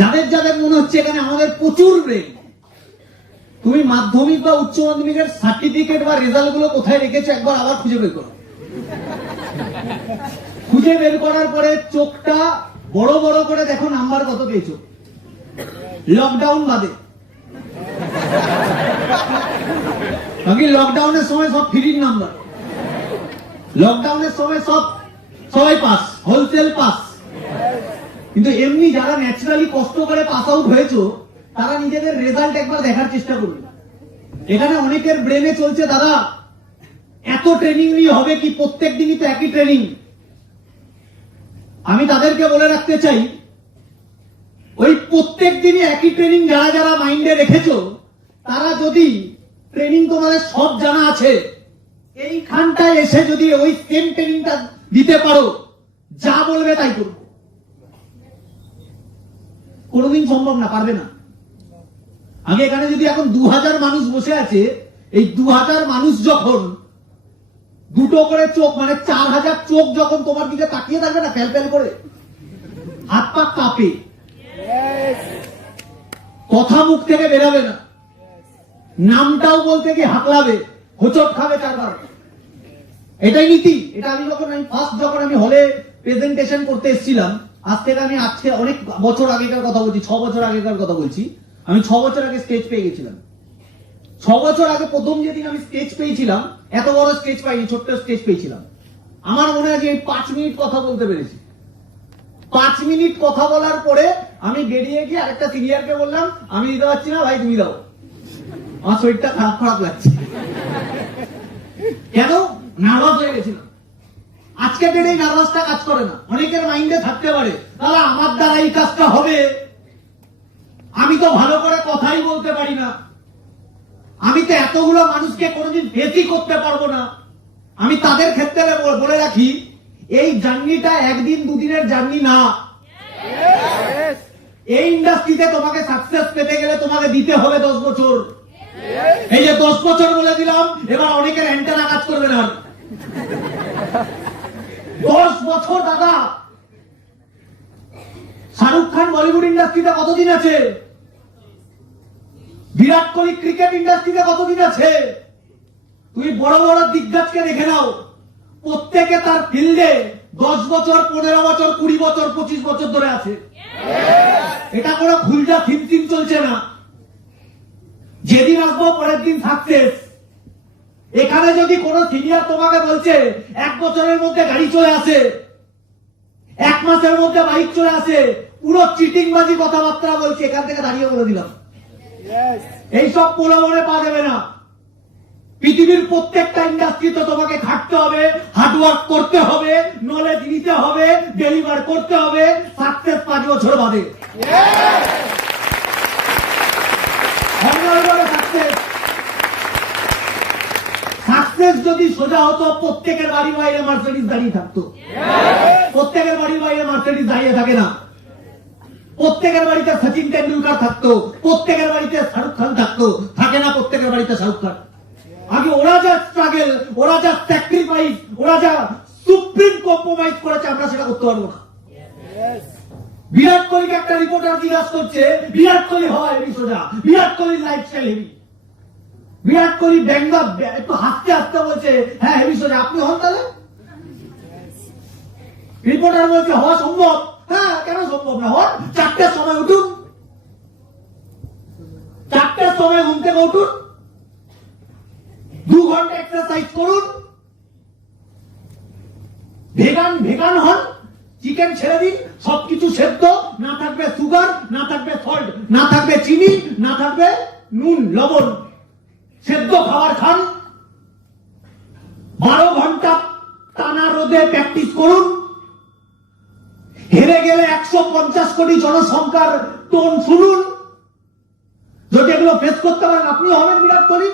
যাদের যাদের মনে হচ্ছে এখানে আমাদের প্রচুর ব্রেন, তুমি মাধ্যমিক বা উচ্চ মাধ্যমিকের সার্টিফিকেট বা রেজাল্ট গুলো কোথায় রেখেছো একবার আবার খুঁজে বের করো। খুঁজে বের করার পরে চোখটা বড় বড় করে দেখো নাম্বার কত পেয়েছো লকডাউন বাদে। নাকি লকডাউনের সময় সব ফ্রির নাম্বার, লকডাউনের সময় সবাই পাস, হোলসেল পাস। কিন্তু এমনি যারা ন্যাচারালি কষ্ট করে পাস আউট হয়েছো তারা নিজেদের রেজাল্ট একবার দেখার চেষ্টা করবে। এখানে অনেকের ব্রেনে চলছে দাদা এত ট্রেনিং নিয়ে হবে কি, প্রত্যেক দিনই তো একই ট্রেনিং। আমি তাদেরকে বলে রাখতে চাই ওই প্রত্যেক দিনই একই ট্রেনিং যারা যারা মাইন্ডে রেখেছো তারা যদি ট্রেনিং তোমাদের সব জানা আছে, এইখানটায় এসে যদি ওই সেম ট্রেনিংটা দিতে পারো, যা বলবে তাই করবো। কোনোদিন সম্ভব না, পারবে না। আগে এখানে যদি এখন 2000 মানুষ বসে আছে, এই 2000 মানুষ যখন দুটো করে চোখ মানে 4000 চোখ যখন তোমার দিকে তাকিয়ে থাকবে না ফেল ফেল করে, হাত পা কাঁপে, কথা মুখ থেকে বেরাবে না, নামটাও বলতে গিয়ে হাঁকলাবে, হোঁচট খাবে চারবার। এটাই নীতি। এটা আমি ফার্স্ট যখন আমি হলে প্রেজেন্টেশন করতে এসেছিলাম, আজ থেকে আমি আজকে অনেক বছর আগেকার কথা বলছি, 6 বছর আগেকার কথা বলছি। আমি 6 বছর আগে স্টেজ পেয়ে গেছিলাম। 6 বছর আগে প্রথম যেদিন আমি স্টেজ পেয়েছিলাম, এত বড় স্টেজ পাইনি, ছোট্ট স্টেজ পেয়েছিলাম। আমার মনে হয় যে 5 মিনিট কথা বলতে পেরেছি। 5 মিনিট কথা বলার পরে আমি বেরিয়ে গিয়ে আরেকটা সিনিয়রকে বললাম আমি দিতে পারছি না ভাই, তুমি দাও, আমার শরীরটা খারাপ খারাপ লাগছে। কেন? নার্ভাস হয়ে গেছিলাম। আজকে ডেটে এই নার্ভাসটা কাজ করে না। অনেকের মাইন্ডে থাকতে পারে দাদা আমার দ্বারা এই কাজটা হবে, আমি তো ভালো করে কথাই বলতে পারি না, আমি তো এতগুলো মানুষকে কোনোদিন ফেসই করতে পারবো না। আমি তাদের ক্ষেত্রে বলে রাখি এই জার্নিটা একদিন দুদিনের জার্নি না। এই ইন্ডাস্ট্রিতে তোমাকে সাকসেস পেতে গেলে তোমাকে দিতে হবে 10 বছর। এই যে 10 বছর বলে দিলাম, এবার অনেকের অ্যান্টেনা কাজ করবে না। 10 বছর দাদা। শাহরুখ খান বলিউড ইন্ডাস্ট্রিতে কতদিন আছে? বিরাট কোহলি ক্রিকেট ইন্ডাস্ট্রিতে কতদিন আছে? তুমি বড় বড় দিগ্গজকে দেখে নাও, প্রত্যেকে তার ফিল্ডে 10 বছর, 15 বছর, 20 বছর, 25 বছর ধরে আছে। এটা কোনো খুলজা থিম চলছে না। যেদিন আসবো পরের দিন সাকসেস। এখানে যদি কোন সিনিয়র তোমাকে বলছে 1 বছরের মধ্যে গাড়ি চলে আসে, 1 মাসের মধ্যে বাইক চলে আসে, পুরো চিটিংবাজি কথাবার্তা বলছে, এখান থেকে দাঁড়িয়ে বলে দিলাম এইসব প্রলোভনে পা দেবে না। পৃথিবীর প্রত্যেকটা ইন্ডাস্ট্রিতে তোমাকে খাটতে হবে, হার্ডওয়ার্ক করতে হবে, নলেজ নিতে হবে, ডেলিভার করতে হবে। সাকসেস 5 বছর বাদে। সাকসেস যদি সোজা হতো, প্রত্যেকের বাড়ির বাইরে মার্সিডিজ দাঁড়িয়ে থাকতো। প্রত্যেকের বাড়ির বাইরে মার্সিডিজ দাঁড়িয়ে থাকে না। প্রত্যেকের বাড়িতে সচিন তেন্ডুলকার থাকতো, প্রত্যেকের বাড়িতে শাহরুখ খান থাকতো, থাকে না প্রত্যেকের বাড়িতে শাহরুখ খান। আগে ওরা যা স্ট্রাগল, ওরা যা স্যাক্রিফাইস, ওরা যা সুপ্রিম কম্প্রোমাইজ করেছে, আমরা সেটা করতে পারবো না। বিরাট কোহলিকে একটা রিপোর্টার জিজ্ঞাসা করছে, বিরাট কোহলি হয় হেভি সোজা, বিরাট কোহলির লাইফস্টাইল হেভি। বিরাট কোহলি ব্যঙ্গা একটু হাসতে হাসতে বলছে হ্যাঁ হেভি সোজা, আপনি হন তাহলে? রিপোর্টার বলছে হওয়া সম্ভব। হ্যাঁ কেন সম্ভব না? হন, 4টার সময় উঠুন, 4টার সময় ঘুম থেকে উঠুন, 2 ঘন্টা এক্সারসাইজ করুন, ভেগান হন, চিকেন ছেড়ে দিন, সবকিছু সেদ্ধ, না থাকবে সুগার, না থাকবে সল্ট, না থাকবে চিনি, না থাকবে নুন লবণ, সেদ্ধ খাবার খান, 12 ঘন্টা টানা রোদে প্র্যাকটিস করুন। হেরে গেলে 150 কোটি জনসংখ্যার টোন শুনুন। যদি এগুলো ফেস করতে পারেন আপনি হবেন বিরাট কোহলি।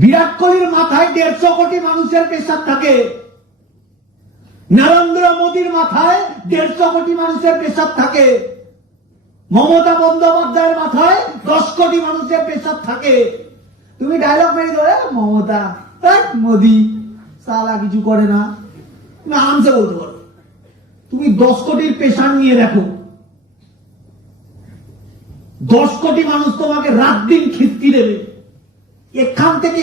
বিরাট কোহলির মাথায় 150 কোটি মানুষের প্রেসার থাকে, নরেন্দ্র মোদীর মাথায় 150 কোটি মানুষের প্রেসার থাকে, মমতা বন্দ্যোপাধ্যায়ের মাথায় 10 কোটি মানুষের প্রেসার থাকে। তুমি ডায়লগ মেরে দেবে মমতা মোদী সালা কিছু করে না, আরামসে বলতে পারো। তুমি 10 কোটির পেশেন্ট নিয়ে দেখো, 10 কোটি মানুষ তোমাকে রাত দিন খিস্তি দেবে। এখান থেকে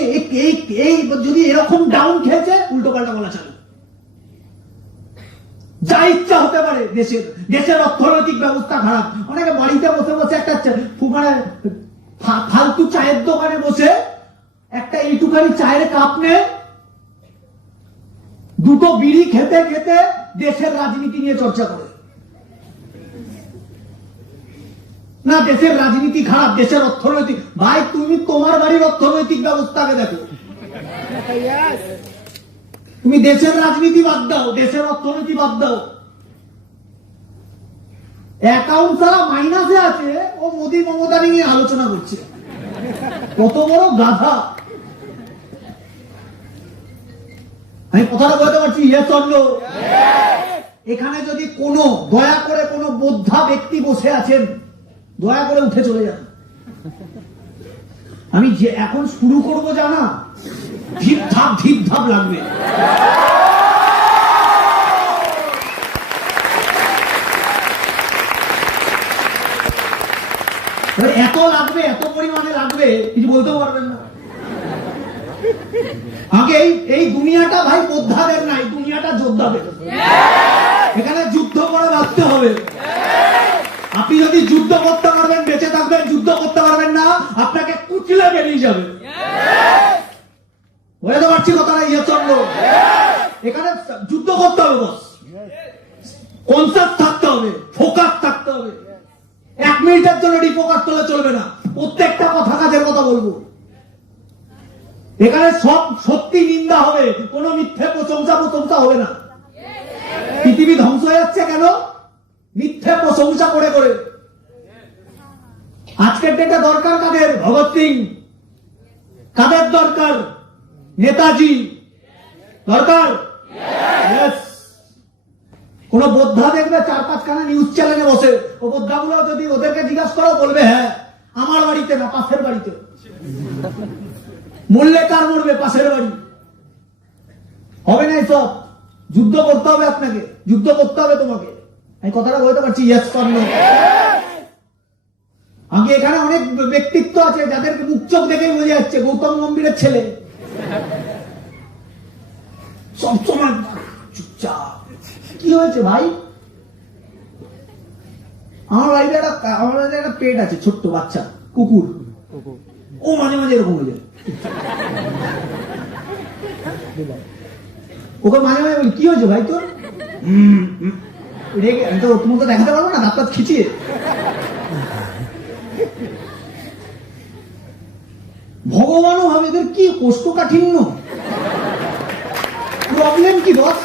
এই যদি এরকম ডাউন খেয়েছে, উল্টো পাল্টা বলা চালু, যা ইচ্ছা হতে পারে। দেশের অর্থনৈতিক ব্যবস্থা খারাপ। অনেকে বাড়িতে বসে বসে একটা মানে ফালতু চায়ের দোকানে বসে একটা এইটুখানি চায়ের কাপ নেয়, দুটো বিড়ি খেতে খেতে দেশের রাজনীতি নিয়ে চর্চা করে। না, দেশের রাজনীতি খারাপ, দেশের অর্থনৈতিক। ভাই, তুমি তোমার বাড়ির অর্থনৈতিক ব্যবস্থাকে দেখো। তুমি দেশের রাজনীতি বাদ দাও, দেশের অর্থনীতি বাদ দাও। অ্যাকাউন্ট ছাড়া মাইনাসে আছে, ও মোদী মমতা নিয়ে আলোচনা করছে। কত বড় গাধা! আমি কথাটা বলতে পারছি, ইয়েস অর নো? এখানে যদি কোনো দয়া করে কোনো বোদ্ধা ব্যক্তি বসে আছেন, দয়া করে উঠে চলে যান। আমি যে এখন শুরু করবো জানা, ধিপ ধাপ লাগবে। এত লাগবে, এত পরিমাণে লাগবে, কিছু বলতেও পারবেন না। আগে এই দুনিয়াটা ভাই বোদ্ধাদের নাই, দুনিয়াটা যোদ্ধাদের। এখানে যুদ্ধ করে বাঁচতে হবে। আপনি যদি যুদ্ধ করতে পারবেন বেঁচে থাকবেন, যুদ্ধ করতে পারবেন না আপনাকে কুচলে বেরিয়ে যাবে। বুঝতে পারছি কথাটা? ইয়ে চন্দ্র, এখানে যুদ্ধ করতে হবে, বস কনসাস থাকতে হবে, ফোকাস থাকতে হবে। 1 মিনিটের জন্য ডিফোকাস হলে চলবে না। প্রত্যেকটা কথা কাজের কথা বলবো। এখানে সব সত্যি নিন্দা হবে, কোনো মিথ্যে প্রশংসা হবে না। পৃথিবী ধ্বংস হয়ে যাচ্ছে কেন? মিথ্যে প্রশংসা করে করে। আজকের ডেটে দরকার কাদের? ভগৎ সিং। কাদের দরকার? নেতাজি দরকার। কোন বোদ্ধা দেখবে 4-5খানা নিউজ চ্যানেলে বসে, ও বোদ্ধাগুলো যদি ওদেরকে জিজ্ঞাসা করো, বলবে হ্যাঁ আমার বাড়িতে না, পাশের বাড়িতে। মরলে কার মরবে? পাশের বাড়ি। হবে না এসব। যুদ্ধ করতে হবে আপনাকে, যুদ্ধ করতে হবে তোমাকে। আমি কথাটা বলতে পারছি, ইয়েস অর নো? আগে এখানে অনেক ব্যক্তিত্ব আছে যাদেরকে মুখ চোখ দেখেই বোঝা যাচ্ছে গৌতম গম্ভীরের ছেলে। সবসময় চুপচাপ। কি হয়েছে ভাই? আমার বাড়িতে একটা পেট আছে, ছোট্ট বাচ্চা কুকুর। ও মাঝে মাঝে এরকম হয়ে যায়। ওকে মাঝে মাঝে বলি, কি হয়েছে ভাই তোর? রেগে আমি তো তোমাকে দেখাতে পারবো না, দাঁত খিচিয়ে। ভগবানও ভাবে এদের কি কোষ্ঠকাঠিন্য, প্রবলেম কি বস?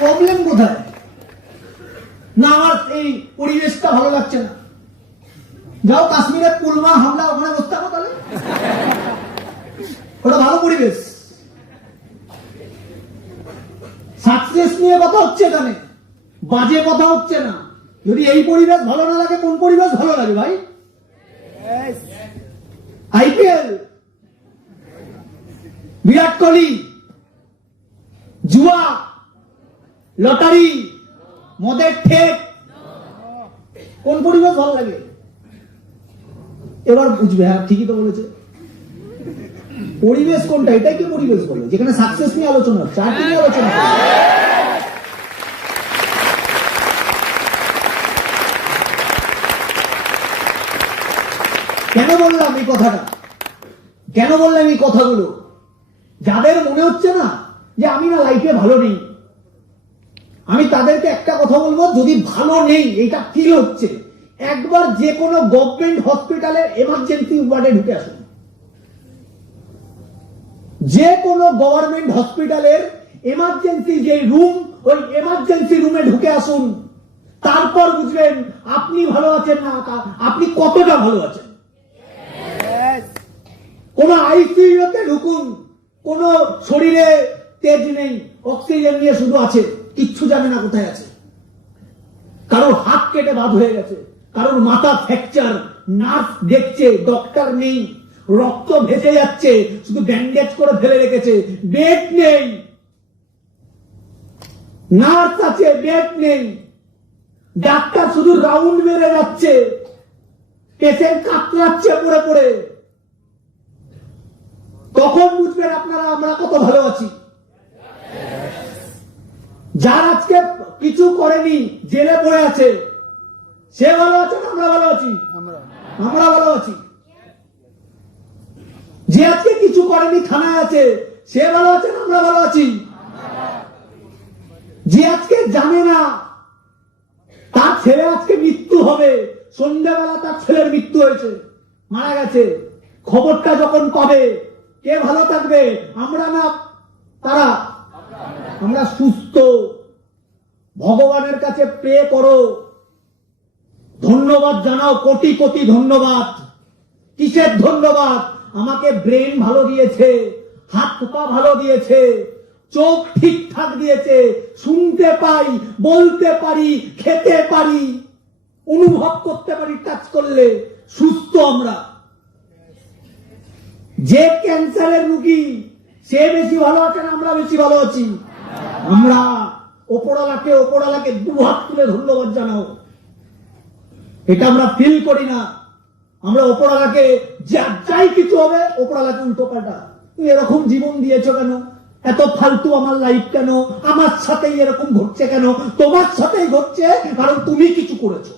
প্রবলেম কোথায়? না আমার এই পরিবেশটা ভালো লাগছে না, যাও কাশ্মীরের পুলওয়ামা হামলা, ওখানে বসতে হবে, তাহলে ওটা ভালো পরিবেশ। সাকসেস নিয়ে কথা হচ্ছে এখানে, বাজে কথা হচ্ছে না। যদি এই পরিবেশ ভালো না লাগে, কোন পরিবেশ ভালো লাগে ভাই? আইপিএল, বিরাট কোহলি, জুয়া, লটারি, মদের ঠেক, কোন পরিবেশ ভালো লাগে? এবার বুঝবে, হ্যাঁ ঠিকই তো বলেছে। পরিবেশ কোনটা? এটাই কি পরিবেশ বলে, যেখানে সাকসেস নিয়ে আলোচনা হচ্ছে, আর কি নিয়ে আলোচনা হচ্ছে? কেন বললাম এই কথাটা? কেন বললাম এই কথাগুলো? যাদের মনে হচ্ছে না যে আমি না লাইফে ভালো নেই, আমি তাদেরকে একটা কথা বলবো, যদি ভালো নেই এটা ফিল হচ্ছে, একবার যে কোনো গভর্নমেন্ট হসপিটালের এমার্জেন্সি ওয়ার্ডে ঢুকে আসুন। যে কোনো গভর্নমেন্ট হসপিটালের এমার্জেন্সি যে রুম, ওই এমার্জেন্সি রুমে ঢুকে আসুন। তারপর বুঝবেন আপনি ভালো আছেন না, আপনি কতটা ভালো আছেন। কোন আইসিইউতে ঢুকুন, কোন শরীরে তেজ নেই, অক্সিজেন নিয়ে শুধু আছে, কিচ্ছু জানে না কোথায় আছে। কারোর হাত কেটে বাদ হয়ে গেছে, কারোর মাথা ফ্র্যাকচার, নার্স দেখছে, ডক্টর নেই, রক্ত ভেসে যাচ্ছে, শুধু ব্যান্ডেজ করে ফেলে রেখেছে, বেড নেই, নার্স আছে, বেড নেই, ডাক্তার শুধু রাউন্ড মেরে যাচ্ছে, পেশেন্ট কাতরাচ্ছে পড়ে পড়ে। তখন বুঝবেন আপনারা আমরা কত ভালো আছি। যার আজকে কিছু করেনি, জেলে পড়ে আছে, সে ভালো আছে, আমরা ভালো আছি, আমরা ভালো আছি। যে আজকে কিছু করেনি, থানায় আছে, সে ভালো আছে, আমরা ভালো আছি। যে আজকে জানে না তার ছেলে আজকে মৃত্যু হবে, সন্ধ্যাবেলা তার ছেলের মৃত্যু হয়েছে, মারা গেছে, খবরটা যখন পাবে কে ভালো থাকবে? আমরা না তারা? আমরা সুস্থ। ভগবানের কাছে প্রে করো, ধন্যবাদ জানাও, কোটি কোটি ধন্যবাদ। কিসের ধন্যবাদ? আমাকে ব্রেন ভালো দিয়েছে, হাত পা ভালো দিয়েছে, চোখ ঠিকঠাক দিয়েছে, শুনতে পাই, বলতে পারি, খেতে পারি, অনুভব করতে পারি, টাচ করলে সুস্থ আমরা। যে ক্যান্সারের রোগী সে বেশি ভালো আছে না আমরা বেশি ভালো আছি? আমরা ওপরওয়ালাকে দুহাত তুলে ধন্যবাদ জানাও। এটা আমরা ফিল করি না। আমরা ওপরওয়ালাকে যাই কিছু হবে ওপরওয়ালাকে উল্টো পাল্টা, তুমি এরকম জীবন দিয়েছো কেন, এত ফালতু আমার লাইফ কেন, আমার সাথেই এরকম ঘটছে কেন? তোমার সাথেই ঘটছে কারণ তুমি কিছু করেছো,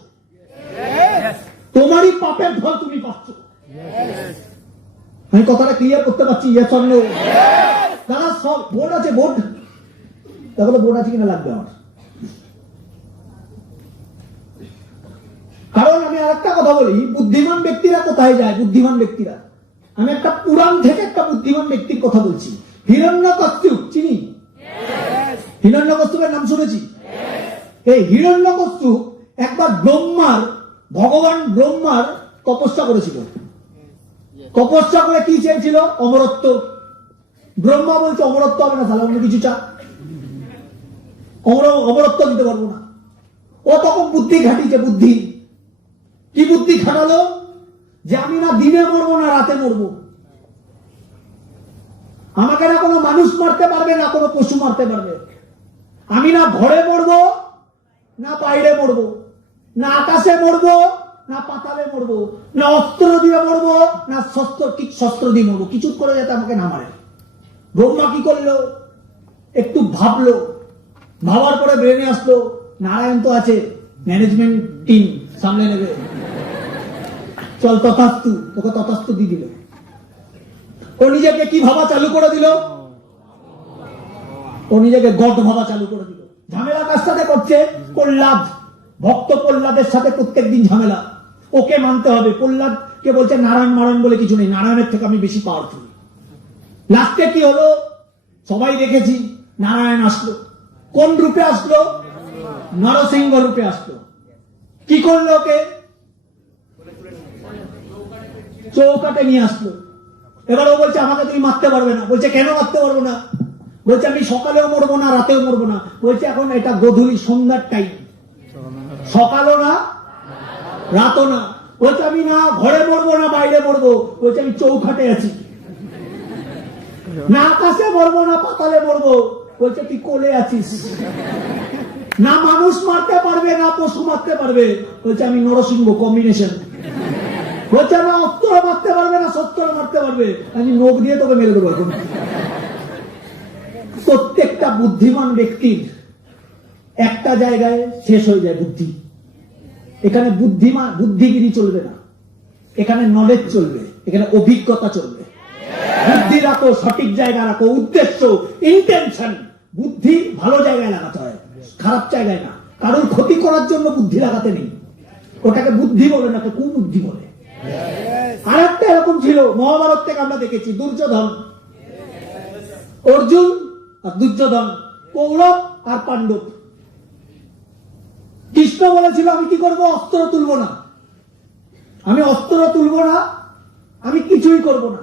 তোমারই পাপের ফল তুমি পাচ্ছ। আমি কথাটা ক্লিয়ার করতে পারছি? দাদা সব বোর্ড আছে, বোর্ড তাহলে বোর্ড আছে কিনা লাগবে আমার। কারণ আমি আরেকটা কথা বলি, বুদ্ধিমান ব্যক্তিরা কোথায় যায়? বুদ্ধিমান ব্যক্তিরা, আমি একটা পুরাণ থেকে একটা বুদ্ধিমান ব্যক্তির কথা বলছি, হিরণ্যকশ্যপ চিনি? হিরণ্যকশ্যপের নাম শুনেছি? এই হিরণ্যকশ্যপ একবার ভগবান ব্রহ্মার তপস্যা করেছিল। তপস্যা করে কি চেয়েছিল? অমরত্ব। ব্রহ্মা বলছে অমরত্ব হবে না, তাহলে অন্য কিছু চা, অমরত্ব দিতে পারবো না। ও তখন বুদ্ধি খাটিয়েছে। বুদ্ধি কি বুদ্ধি খাটালো? যে আমি না দিনে মরবো না রাতে মরবো, আমাকে না কোনো মানুষ মারতে পারবে না কোনো পশু মারতে পারবে, আমি না ঘরে মরবো না বাইরে মরবো, না আকাশে মরবো না পাতালে মরবো, না অস্ত্র দিয়ে মরবো না শস্ত্র দিয়ে মরবো, কিছু করে যাতে আমাকে না মারে। ব্রহ্মা কি করলো? একটু ভাবলো, ভাবার পরে ব্রেনে আসলো নারায়ণ তো আছে, ম্যানেজমেন্ট টিম সামনে নেবে, চল তথাস্তু, তোকে তথাস্তু দিয়ে দিল। ও নিজেকে কি ভাবা চালু করে দিল? ও নিজেকে গড ভাবা চালু করে দিল। ঝামেলা কার সাথে করছে? প্রহ্লাদ, ভক্ত প্রহ্লাদের সাথে প্রত্যেকদিন ঝামেলা, ওকে মানতে হবে। প্রহ্লাদ কে বলছে নারায়ণ বলে কিছু নেই, নারায়ণের থেকে আমি বেশি পাওয়ারফুল। লাস্টে কি হলো সবাই দেখেছি, নারায়ণ আসলো। কোন রূপে আসলো? নরসিংহ রূপে আসলো। কি করলো? ওকে চৌকাটে নিয়ে আসলো। এবার ও বলছে আমাকে তুমি মারতে পারবে না। বলছে কেন মারতে পারবো না? বলছে আমি সকালেও মরবো না রাতেও মরবো না। বলছে এখন এটা গধূলি সন্ধ্যার টাইম, সকালও না রাতও না। বলছে আমি না ঘরে মরবো না বাইরে মরবো। বলছে আমি চৌখাটে আছি, না আকাশে মরবো না পাতালে মরবো। বলছে তুই কোলে আছিস, না মানুষ মারতে পারবে না পশু মারতে পারবে। বলছে আমি নরসিংহ কম্বিনেশন। বলছে না অস্ত্র মারতে পারবে না শস্ত্র মারতে পারবে, আমি নখ দিয়ে তোকে মেরে দেবো। এখন প্রত্যেকটা বুদ্ধিমান ব্যক্তির একটা জায়গায় শেষ হয়ে যায় বুদ্ধি। এখানে বুদ্ধিগিরি চলবে না, এখানে নলেজ চলবে, এখানে অভিজ্ঞতা চলবে। বুদ্ধি রাখো, সঠিক জায়গা রাখো, উদ্দেশ্য ইন্টেনশন। বুদ্ধি ভালো জায়গায় লাগাতে হয়, খারাপ জায়গায় না। কারণ ক্ষতি করার জন্য বুদ্ধি লাগাতে নেই, ওটাকে বুদ্ধি বলে না, কুবুদ্ধি বলে। আর একটা এরকম ছিল মহাভারত থেকে আমরা দেখেছি, দুর্যোধন, অর্জুন আর দুর্যোধন, কৌরব আর পাণ্ডব। কৃষ্ণ বলেছিল আমি কি করবো? অস্ত্র তুলবো না, আমি অস্ত্র তুলবো না, আমি কিছুই করব না।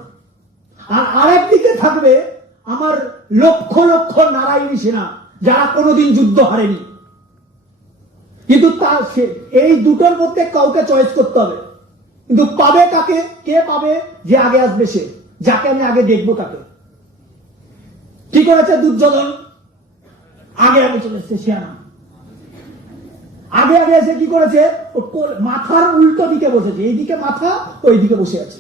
আর আরেক দিকে থাকবে আমার লক্ষ লক্ষ নারায়ণী সেনা, যারা কোনোদিন যুদ্ধ হারেনি। কিন্তু এই দুটোর মধ্যে কাউকে চয়েস করতে হবে। কিন্তু পাবে কাকে? কে পাবে? যে আগে আসবে, সে যাকে আমি আগে দেখবো তাকে। কি করেছে দুর্যোধন? আগে আগে চলে এসছে, সে আগে আগে এসে কি করেছে? মাথার উল্টো দিকে বসেছে, এইদিকে মাথা, ওইদিকে বসে আছে।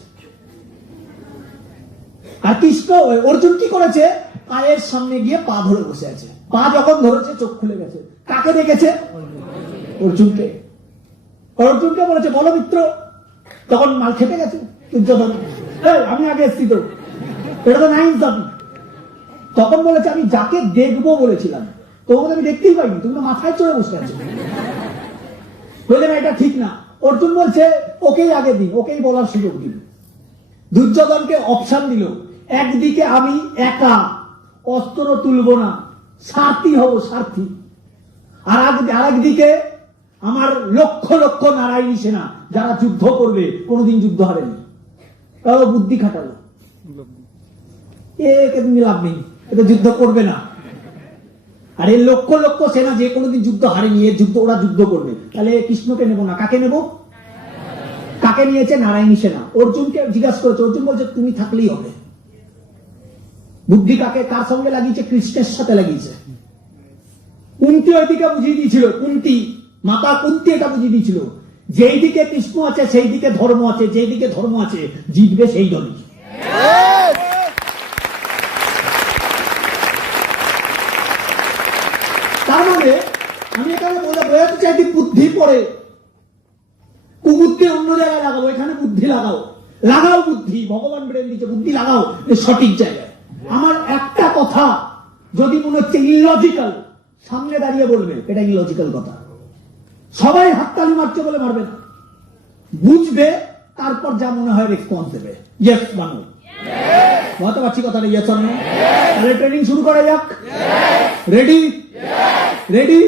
আর কৃষ্ণ অর্জুন কি করেছে? পায়ের সামনে গিয়ে পা ধরে বসে আছে। পা যখন ধরেছে চোখ খুলে গেছে। কাকে দেখেছে? অর্জুনকে। অর্জুনকে বলেছে বলো মিত্র। তখন মাল খেপে গেছে দুর্যোধন, আমি আগে এসছি তো, এটা তো নাই যাবি। তখন বলেছে আমি যাকে দেখবো বলেছিলাম, তোমাকে আমি দেখতেই পাইনি, তুমি তো মাথায় চড়ে বসে আছো। বলে না, এটা ঠিক না। অর্জুন বলছে ওকেই আগে দিন, ওকেই বলার সুযোগ দিন। দুর্যোধনকে অপশন দিল, একদিকে আমি একা অস্ত্র তুলবো না, স্বার্থী হব, স্বার্থী। আর আরেকদিকে আমার লক্ষ লক্ষ নারায়ণী সেনা, যারা যুদ্ধ করবে, কোনোদিন যুদ্ধ হারেনি। তাও বুদ্ধি খাটালো, একে লাভ নেই, এটা যুদ্ধ করবে না। আর এই লক্ষ লক্ষ সেনা যে কোনোদিন যুদ্ধ হারেনি, এর যুদ্ধ ওরা যুদ্ধ করবে। তাহলে কৃষ্ণকে নেব না, কাকে নেব? কাকে নিয়েছে? নারায়ণী সেনা। অর্জুনকে জিজ্ঞাসা করেছে, অর্জুন বলছে তুমি থাকলেই হবে। বুদ্ধি কাকে, কার সঙ্গে লাগিয়েছে? কৃষ্ণের সাথে লাগিয়েছে। কুন্তি ওইদিকে বুঝিয়ে দিয়েছিল, কুন্তি মাতা কুন্তি এটা বুঝিয়ে দিয়েছিল, যেই দিকে কৃষ্ণ আছে সেই দিকে ধর্ম আছে, যেই দিকে ধর্ম আছে জিতবে সেই দলই। তার মানে আমি এখানে বোঝাতে চাইছি, বুদ্ধি পড়ে, কুবুদ্ধি অন্য জায়গায় লাগাবো, এখানে বুদ্ধি লাগাও। লাগাও বুদ্ধি, ভগবান ব্রেন দিচ্ছে, বুদ্ধি লাগাও সঠিক জায়গায়। আমার একটা কথা যদি মনে হচ্ছে ইলজিক্যাল, সামনে দাঁড়িয়ে বলবে এটা ইলজিক্যাল কথা। সবাই হাততালি মারছে বলে মারবে না, বুঝবে, তারপর যা মনে হয় রেসপন্স দেবে। ইয়েস বানো, বুঝতে পারছি কথাটা? Yes or no? তাহলে ট্রেনিং শুরু করা যাক। রেডি? রেডি?